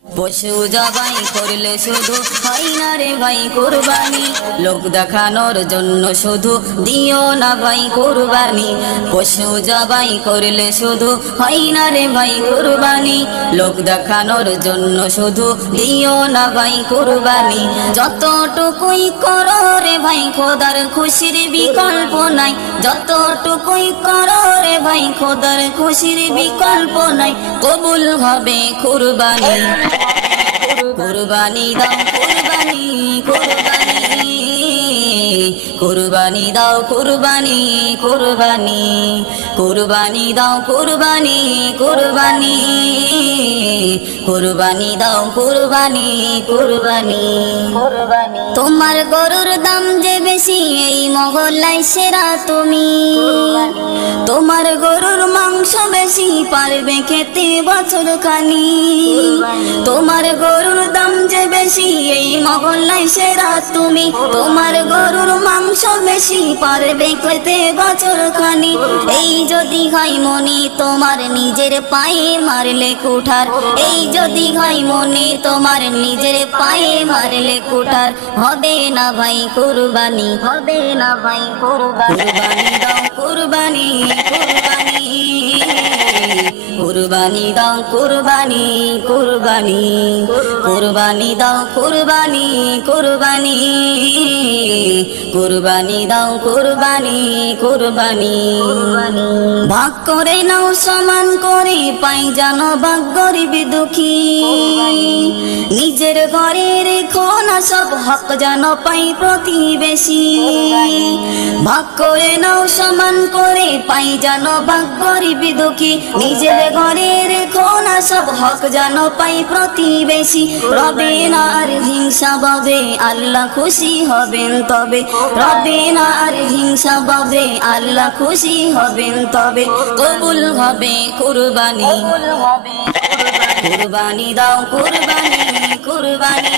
পশু জবাই করলে শুধু হয় না রে ভাই কুরবানি, লোক দেখানোর জন্য শুধু দিও না ভাই কুরবানি। পশু জবাই করলে শুধু হয় না রে ভাই কুরবানি, লোক দেখানোর জন্য শুধু দিও না ভাই কুরবানি। যতটুকুই করো রে ভাই খোদার খুশির বিকল্প নাই, যতটুকুই করো রে ভাই খোদার খুশির বিকল্প নাই, কবুল হবে কুরবানি। কুরবানি দাও কুরবানি কুরবানি, কুরবানি দাও কুরবানি কুরবানি, কুরবানি দাও কুরবানি কুরবানি, কুরবানি দাও কুরবানি কুরবানি। তোমার গরুর দাম যে বেশি এই মহল্লায় সেরা তুমি, তোমার গরুর মাংস বেশি পারবে খেতে বছর খানি। তোমার গরুর দাম যে বেশি এই মহল্লায় সেরা তুমি, তোমার গরুর মাংস বেশি পারবে খেতে বছর খানি। এই যদি হয় মনে তোমার নিজের পায়ে মারলে কুঠার, এই যদি হয় মনে তোমার নিজের পায়ে মারলে কুঠার, হবে না ভাই কুরবানি, হবে না ভাই কুরবানি। কুরবানি দাও কুরবানি, কুরবানি কুরবানি দাও কুরবানি কুরবানি, কুরবানি দাও কুরবানি কুরবানি। ভাগ করে নাও সমান করে পাই জানো ভাগ গরিব দুঃখী, নিজের ঘরে রেখো না সব হক জানো পাই প্রতিবেশী। ভাগ করে নাও সমান করে পাই জানো ভাগ গরিব দুঃখী, নিজের ঘরে রেখো না সব হক জানো পাই প্রতিবেশী। রবে না আর হিংসা বাবে আল্লাহ খুশি হবেন তবে, রবে না আর হিংসা বাবে আল্লাহ খুশি হবেন তবে, কবুল হবে কুরবানি। কুরবানি দাও কুরবানি কুরবানি,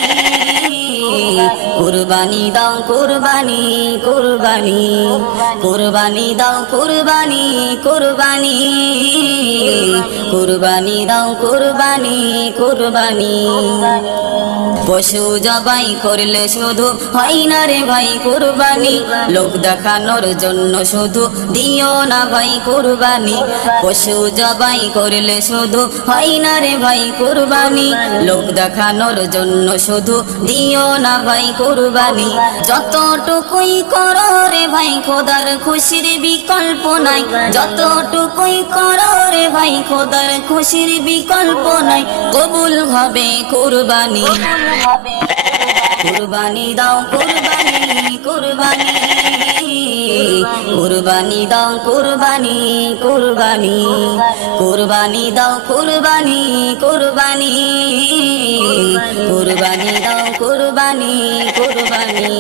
কুরবানি দাও কুরবানি কুরবানি, কুরবানি দাও কুরবানি কুরবানি, কুরবানি দাও কুরবানি কুরবানি। পশু জবাই করলে শুধু হয় না রে ভাই কুরবানি, লোক দেখানোর জন্য শুধু দিও না ভাই কুরবানি। পশু জবাই করলে শুধু হয় না রে ভাই কুরবানি, লোক দেখানোর জন্য শুধু দিও না ভাই কুরবানি। যতটুকুই করো রে ভাই খোদার খুশির বিকল্প নাই, যতটুকুই করো রে ভাই খোদার খুশির বিকল্প নাই, কবুল হবে কুরবানি। কুরবানি দাও কুরবানি কুরবানি, কুরবানি দাও কুরবানি কুরবানি, কুরবানি দাও কুরবানি কুরবানি, কুরবানি দাও কুরবানি কুরবানি।